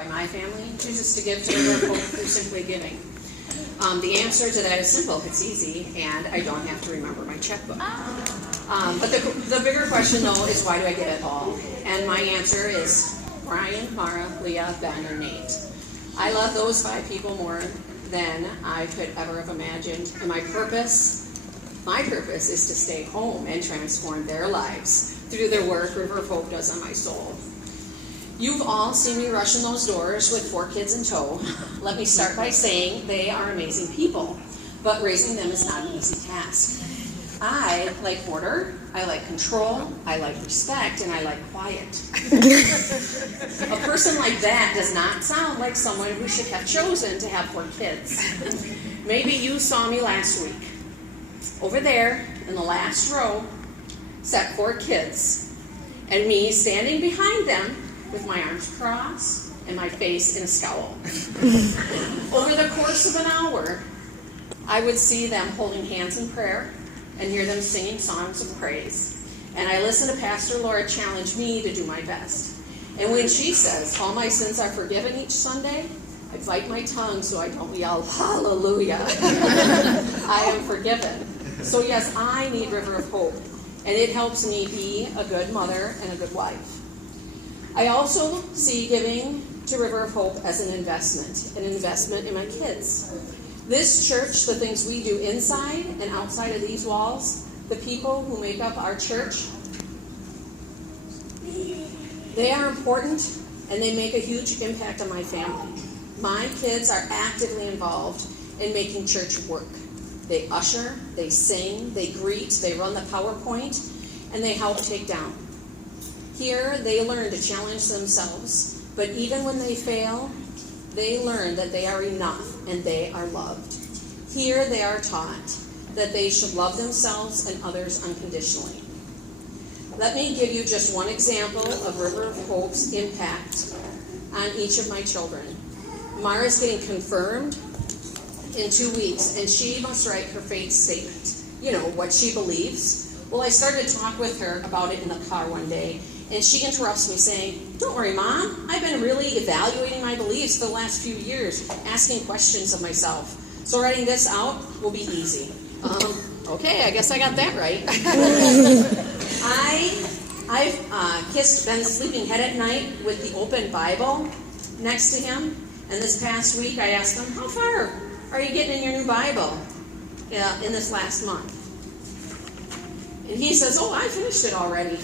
by my family chooses to give to River of Hope through Simply Giving? The answer to that is simple. It's easy, and I don't have to remember my checkbook. But the bigger question, though, is why do I give it all? And my answer is Brian, Mara, Leah, Ben, or Nate. I love those 5 people more than I could ever have imagined. And my purpose is to stay home and transform their lives through the work River of Hope does on my soul. You've all seen me rush in those doors with 4 kids in tow. Let me start by saying they are amazing people, but raising them is not an easy task. I like order, I like control, I like respect, and I like quiet. A person like that does not sound like someone who should have chosen to have 4 kids. Maybe you saw me last week. Over there, in the last row, sat 4 kids, and me standing behind them with my arms crossed and my face in a scowl. Over the course of an hour, I would see them holding hands in prayer and hear them singing songs of praise. And I listen to Pastor Laura challenge me to do my best. And when she says, all my sins are forgiven each Sunday, I bite my tongue so I don't yell, hallelujah. I am forgiven. So yes, I need River of Hope, and it helps me be a good mother and a good wife. I also see giving to River of Hope as an investment in my kids. This church, the things we do inside and outside of these walls, the people who make up our church, they are important and they make a huge impact on my family. My kids are actively involved in making church work. They usher, they sing, they greet, they run the PowerPoint, and they help take down. Here, they learn to challenge themselves, but even when they fail, they learn that they are enough and they are loved. Here, they are taught that they should love themselves and others unconditionally. Let me give you just one example of River of Hope's impact on each of my children. Mara's getting confirmed in 2 weeks, and she must write her faith statement. You know, what she believes. Well, I started to talk with her about it in the car one day, and she interrupts me saying, "Don't worry, Mom. I've been really evaluating my beliefs for the last few years, asking questions of myself. So writing this out will be easy." Okay, I guess I got that right. I've kissed Ben's sleeping head at night with the open Bible next to him, and this past week I asked him, "How far are you getting in your new Bible in this last month?" And he says, "Oh, I finished it already."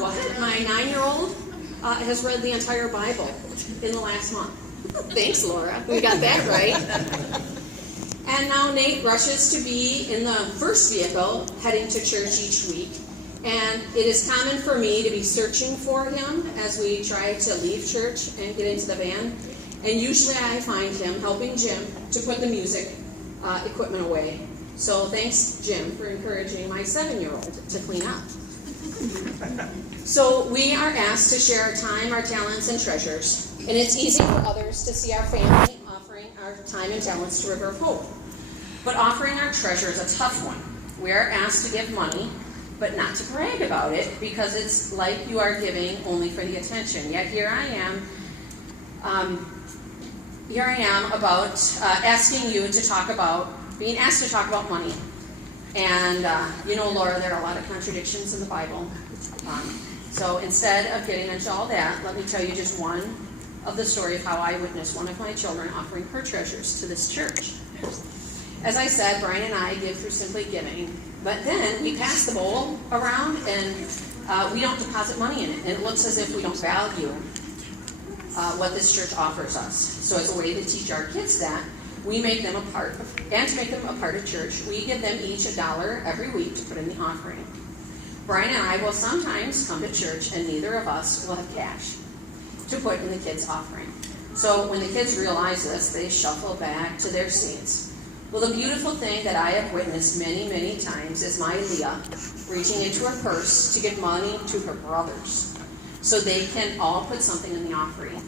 What? My 9-year-old has read the entire Bible in the last month. Thanks, Laura. We got that right. And now Nate rushes to be in the first vehicle heading to church each week. And it is common for me to be searching for him as we try to leave church and get into the van. And usually I find him helping Jim to put the music equipment away. So thanks, Jim, for encouraging my 7-year-old to clean up. So we are asked to share our time, our talents, and treasures. And it's easy for others to see our family offering our time and talents to River of Hope. But offering our treasure is a tough one. We are asked to give money, but not to brag about it, because it's like you are giving only for the attention. Yet here I am about asking you to talk about, being asked to talk about money. And Laura, there are a lot of contradictions in the Bible. So instead of getting into all that, let me tell you just one of the story of how I witnessed one of my children offering her treasures to this church. As I said, Brian and I give through Simply Giving, but then we pass the bowl around and we don't deposit money in it. And it looks as if we don't value what this church offers us. So as a way to teach our kids that, we make them a part of, and to make them a part of church, we give them each $1 every week to put in the offering. Brian and I will sometimes come to church and neither of us will have cash to put in the kids' offering. So when the kids realize this, they shuffle back to their seats. Well, the beautiful thing that I have witnessed many, many times is my Leah reaching into her purse to give money to her brothers so they can all put something in the offering.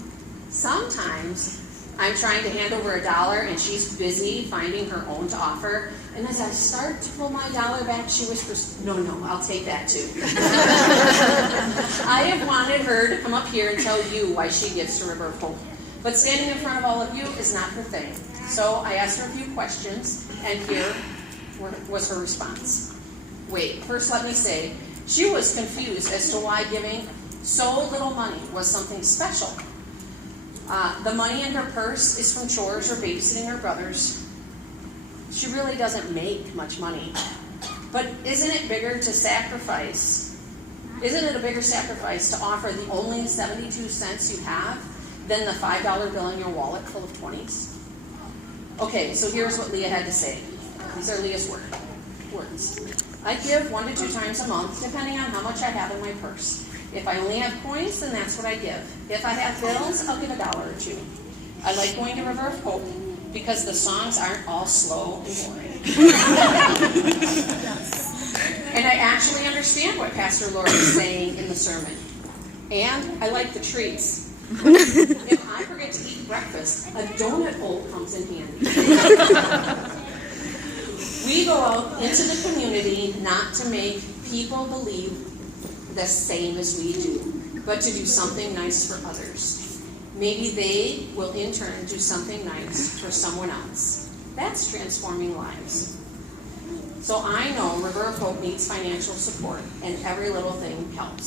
Sometimes I'm trying to hand over $1 and she's busy finding her own to offer. And as I start to pull my $1 back, she whispers, no, I'll take that too. I have wanted her to come up here and tell you why she gives to River of Hope. But standing in front of all of you is not her thing. So I asked her a few questions, and here was her response. Wait, first let me say, she was confused as to why giving so little money was something special. The money in her purse is from chores or babysitting her brothers. She really doesn't make much money. But isn't it bigger to sacrifice? Isn't it a bigger sacrifice to offer the only 72 cents you have than the $5 bill in your wallet full of 20s? Okay, so here's what Leah had to say. These are Leah's words. I give 1 to 2 times a month, depending on how much I have in my purse. If I only have coins, then that's what I give. If I have bills, I'll give $1 or $2. I like going to River of Hope because the songs aren't all slow and boring. And I actually understand what Pastor Lord is saying in the sermon. And I like the treats. If I forget to eat breakfast, a donut hole comes in handy. We go out into the community not to make people believe the same as we do, but to do something nice for others. Maybe they will in turn do something nice for someone else. That's transforming lives. So I know River of Hope needs financial support, and every little thing helps.